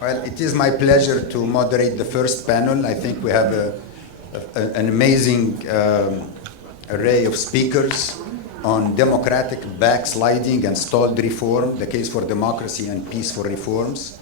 Well, it is my pleasure to moderate the first panel. I think we have an amazing array of speakers on democratic backsliding and stalled reform, the case for democracy and peaceful reforms.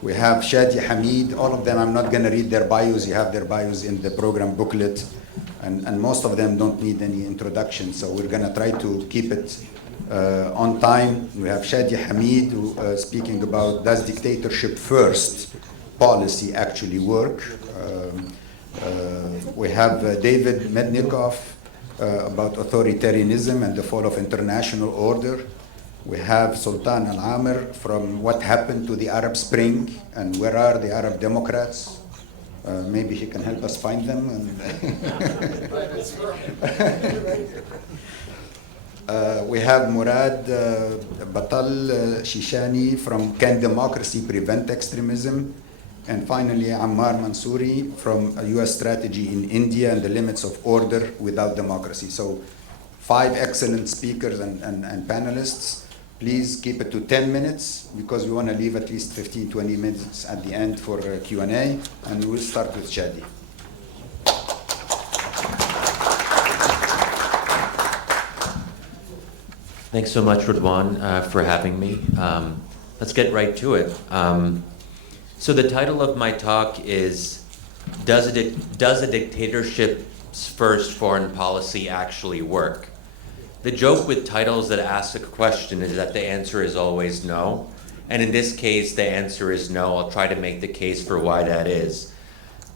We have Shadi Hamid. All of them, I'm not going to read their bios. You have their bios in the program booklet. And most of them don't need any introduction. So we're going to try to keep it on time. We have Shadi Hamid who, speaking about does dictatorship-first policy actually work. We have David Mednikov about authoritarianism and the fall of international order. We have Sultan Al-Amir from what happened to the Arab Spring and where are the Arab Democrats. Maybe he can help us find them. We have Murad Batal Shishani from Can Democracy Prevent Extremism? And finally, Ammar Mansouri from a US Strategy in India and the Limits of Order Without Democracy. So 5 excellent speakers and panelists. Please keep it to 10 minutes because we want to leave at least 15, 20 minutes at the end for Q&A. And we'll start with Shadi. Thanks so much, Ridwan, for having me. Let's get right to it. So the title of my talk is, Does a dictatorship's first foreign policy actually work? The joke with titles that ask a question is that the answer is always no. And in this case, the answer is no. I'll try to make the case for why that is.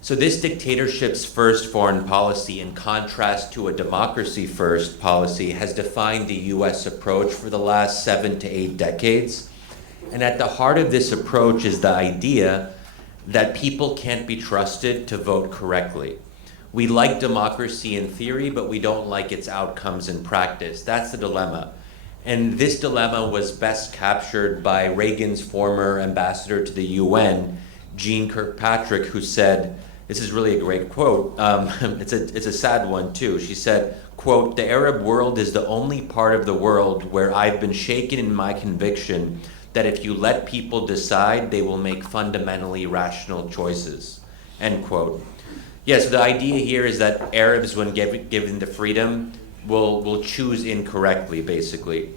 So this dictatorship's first foreign policy, in contrast to a democracy first policy, has defined the US approach for the last 7 to 8 decades. And at the heart of this approach is the idea that people can't be trusted to vote correctly. We like democracy in theory, but we don't like its outcomes in practice. That's the dilemma. And this dilemma was best captured by Reagan's former ambassador to the UN, Jeane Kirkpatrick, who said, this is really a great quote, it's a sad one too. She said, quote, "The Arab world is the only part of the world where I've been shaken in my conviction that if you let people decide, they will make fundamentally rational choices," end quote. Yeah, so the idea here is that Arabs, when given the freedom, will choose incorrectly, basically.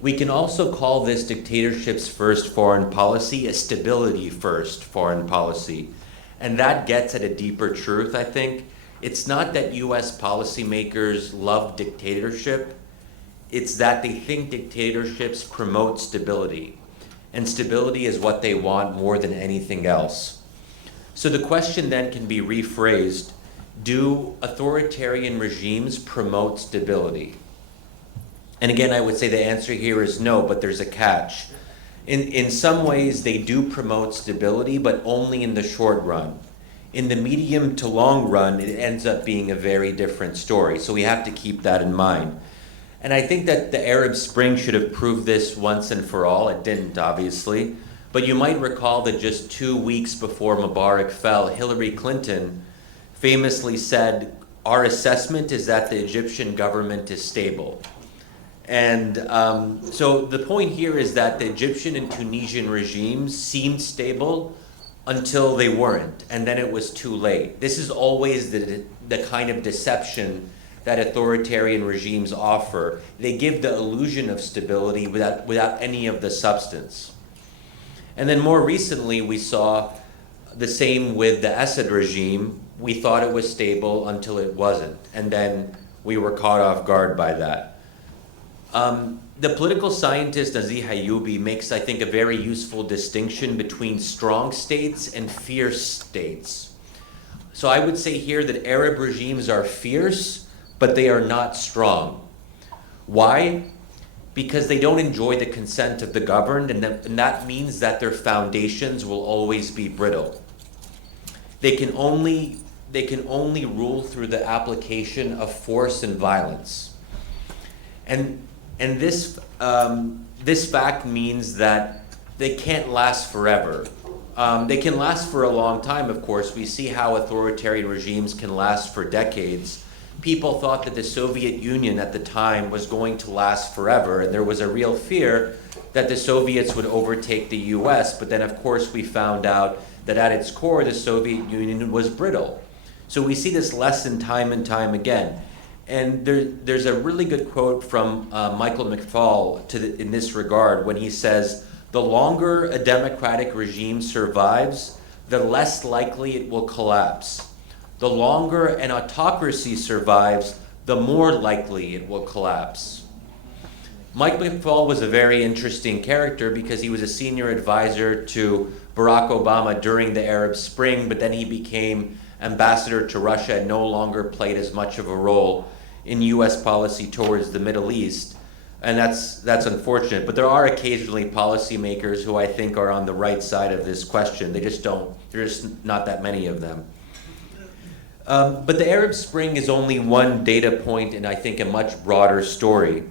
We can also call this dictatorship's first foreign policy a stability first foreign policy. And that gets at a deeper truth, I think. It's not that US policymakers love dictatorship, it's that they think dictatorships promote stability. And stability is what they want more than anything else. So the question then can be rephrased, do authoritarian regimes promote stability? And again, I would say the answer here is no, but there's a catch. In some ways, they do promote stability, but only in the short run. In the medium to long run, it ends up being a very different story. So we have to keep that in mind. And I think that the Arab Spring should have proved this once and for all. It didn't, obviously. But you might recall that just 2 weeks before Mubarak fell, Hillary Clinton famously said, "Our assessment is that the Egyptian government is stable." And so the point here is that the Egyptian and Tunisian regimes seemed stable until they weren't, and then it was too late. This is always the kind of deception that authoritarian regimes offer. They give the illusion of stability without any of the substance. And then more recently, we saw the same with the Assad regime. We thought it was stable until it wasn't, and then we were caught off guard by that. The political scientist Aziz Hayoubi makes, I think, a very useful distinction between strong states and fierce states. So I would say here that Arab regimes are fierce, but they are not strong. Why? Because they don't enjoy the consent of the governed, and that means that their foundations will always be brittle. They can only rule through the application of force and violence. And this fact means that they can't last forever. They can last for a long time, of course. We see how authoritarian regimes can last for decades, people thought that the Soviet Union at the time was going to last forever, and there was a real fear that the Soviets would overtake the US, but then of course we found out that at its core the Soviet Union was brittle. So we see this lesson time and time again. And there's a really good quote from Michael McFaul in this regard when he says, "The longer a democratic regime survives, the less likely it will collapse. The longer an autocracy survives, the more likely it will collapse." Mike McFaul was a very interesting character because he was a senior advisor to Barack Obama during the Arab Spring, but then he became ambassador to Russia and no longer played as much of a role in US policy towards the Middle East. And that's unfortunate. But there are occasionally policymakers who I think are on the right side of this question. There's just not that many of them. But the Arab Spring is only one data point in, I think, a much broader story.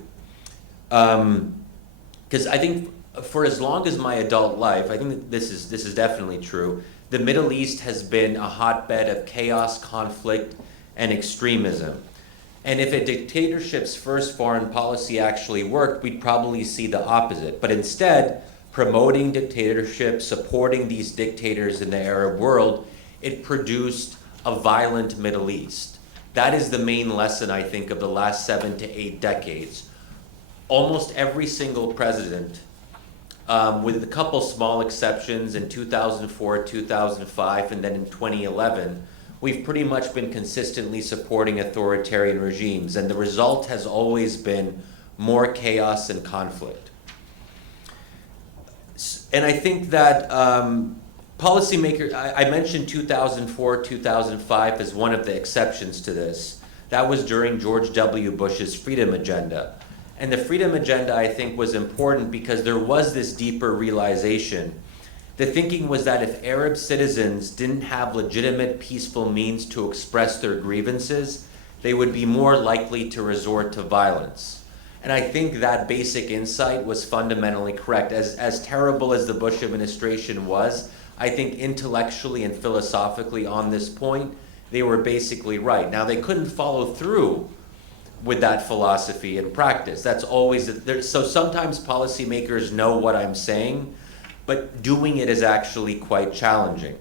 Because I think for as long as my adult life, I think that this is definitely true, the Middle East has been a hotbed of chaos, conflict, and extremism. And if a dictatorship's first foreign policy actually worked, we'd probably see the opposite. But instead, promoting dictatorship, supporting these dictators in the Arab world, it produced a violent Middle East. That is the main lesson, I think, of the last 7 to 8 decades. Almost every single president, with a couple small exceptions in 2004, 2005, and then in 2011, we've pretty much been consistently supporting authoritarian regimes, and the result has always been more chaos and conflict. And I think that policymakers, I mentioned 2004, 2005 as one of the exceptions to this. That was during George W. Bush's Freedom Agenda. And the Freedom Agenda, I think, was important because there was this deeper realization. The thinking was that if Arab citizens didn't have legitimate, peaceful means to express their grievances, they would be more likely to resort to violence. And I think that basic insight was fundamentally correct. As terrible as the Bush administration was, I think intellectually and philosophically on this point, they were basically right. Now, they couldn't follow through with that philosophy in practice. That's always, so sometimes policymakers know what I'm saying, but doing it is actually quite challenging.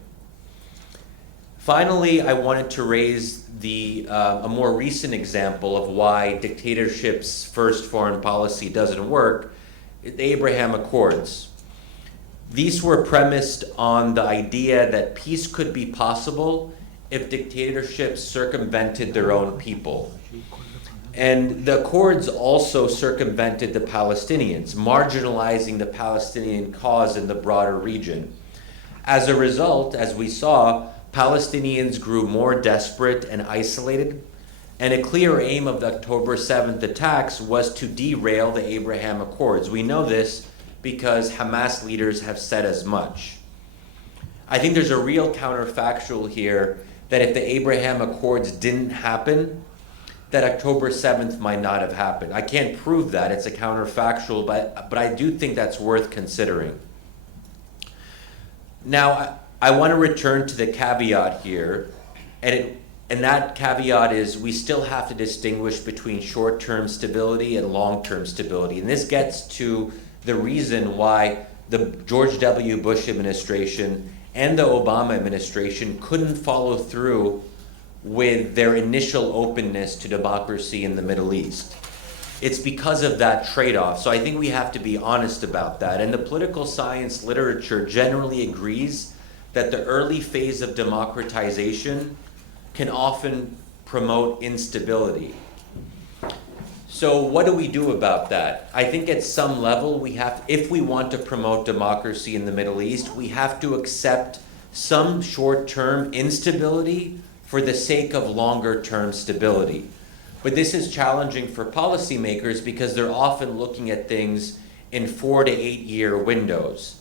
Finally, I wanted to raise a more recent example of why dictatorships' first foreign policy doesn't work, the Abraham Accords. These were premised on the idea that peace could be possible if dictatorships circumvented their own people. And the Accords also circumvented the Palestinians, marginalizing the Palestinian cause in the broader region. As a result, as we saw, Palestinians grew more desperate and isolated, and a clear aim of the October 7th attacks was to derail the Abraham Accords. We know this because Hamas leaders have said as much. I think there's a real counterfactual here that if the Abraham Accords didn't happen, that October 7th might not have happened. I can't prove that, it's a counterfactual, but I do think that's worth considering. Now, I want to return to the caveat here, and that caveat is we still have to distinguish between short-term stability and long-term stability. And this gets to the reason why the George W. Bush administration and the Obama administration couldn't follow through with their initial openness to democracy in the Middle East. It's because of that trade-off. So I think we have to be honest about that. And the political science literature generally agrees that the early phase of democratization can often promote instability. So what do we do about that? I think at some level if we want to promote democracy in the Middle East, we have to accept some short-term instability for the sake of longer-term stability. But this is challenging for policymakers because they're often looking at things in 4 to 8 year windows.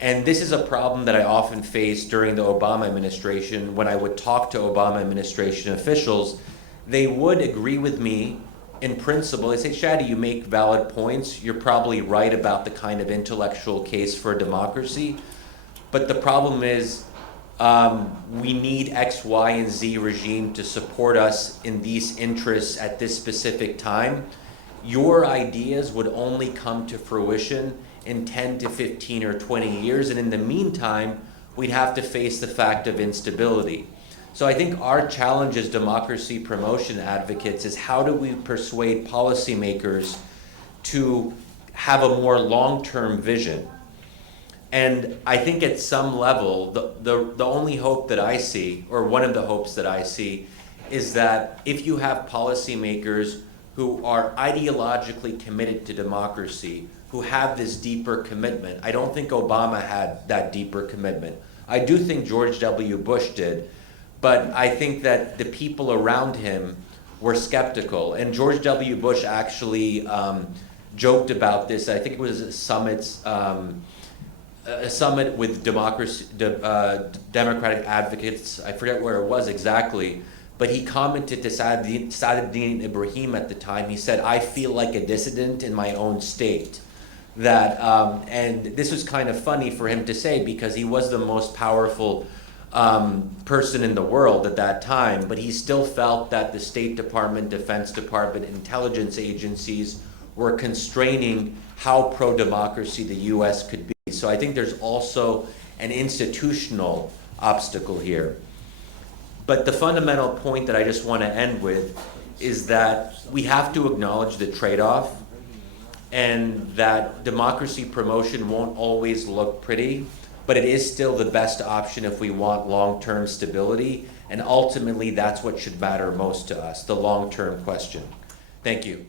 And this is a problem that I often faced during the Obama administration. When I would talk to Obama administration officials, they would agree with me in principle. They say, Shadi, you make valid points. You're probably right about the kind of intellectual case for democracy. But the problem is, we need X, Y, and Z regime to support us in these interests at this specific time, your ideas would only come to fruition in 10 to 15 or 20 years, and in the meantime, we'd have to face the fact of instability. So I think our challenge as democracy promotion advocates is how do we persuade policymakers to have a more long-term vision? And I think at some level, the only hope that I see, or one of the hopes that I see, is that if you have policymakers who are ideologically committed to democracy, who have this deeper commitment. I don't think Obama had that deeper commitment. I do think George W. Bush did, but I think that the people around him were skeptical. And George W. Bush actually joked about this. I think it was a summit with Democratic advocates. I forget where it was exactly, but he commented to Saadetdin Ibrahim at the time. He said, "I feel like a dissident in my own state." That and this was kind of funny for him to say because he was the most powerful person in the world at that time, but he still felt that the State Department, Defense Department, intelligence agencies were constraining how pro-democracy the U.S. could be. So I think there's also an institutional obstacle here. But the fundamental point that I just want to end with is that we have to acknowledge the trade-off, and that democracy promotion won't always look pretty, but it is still the best option if we want long-term stability, and ultimately that's what should matter most to us, the long-term question. Thank you.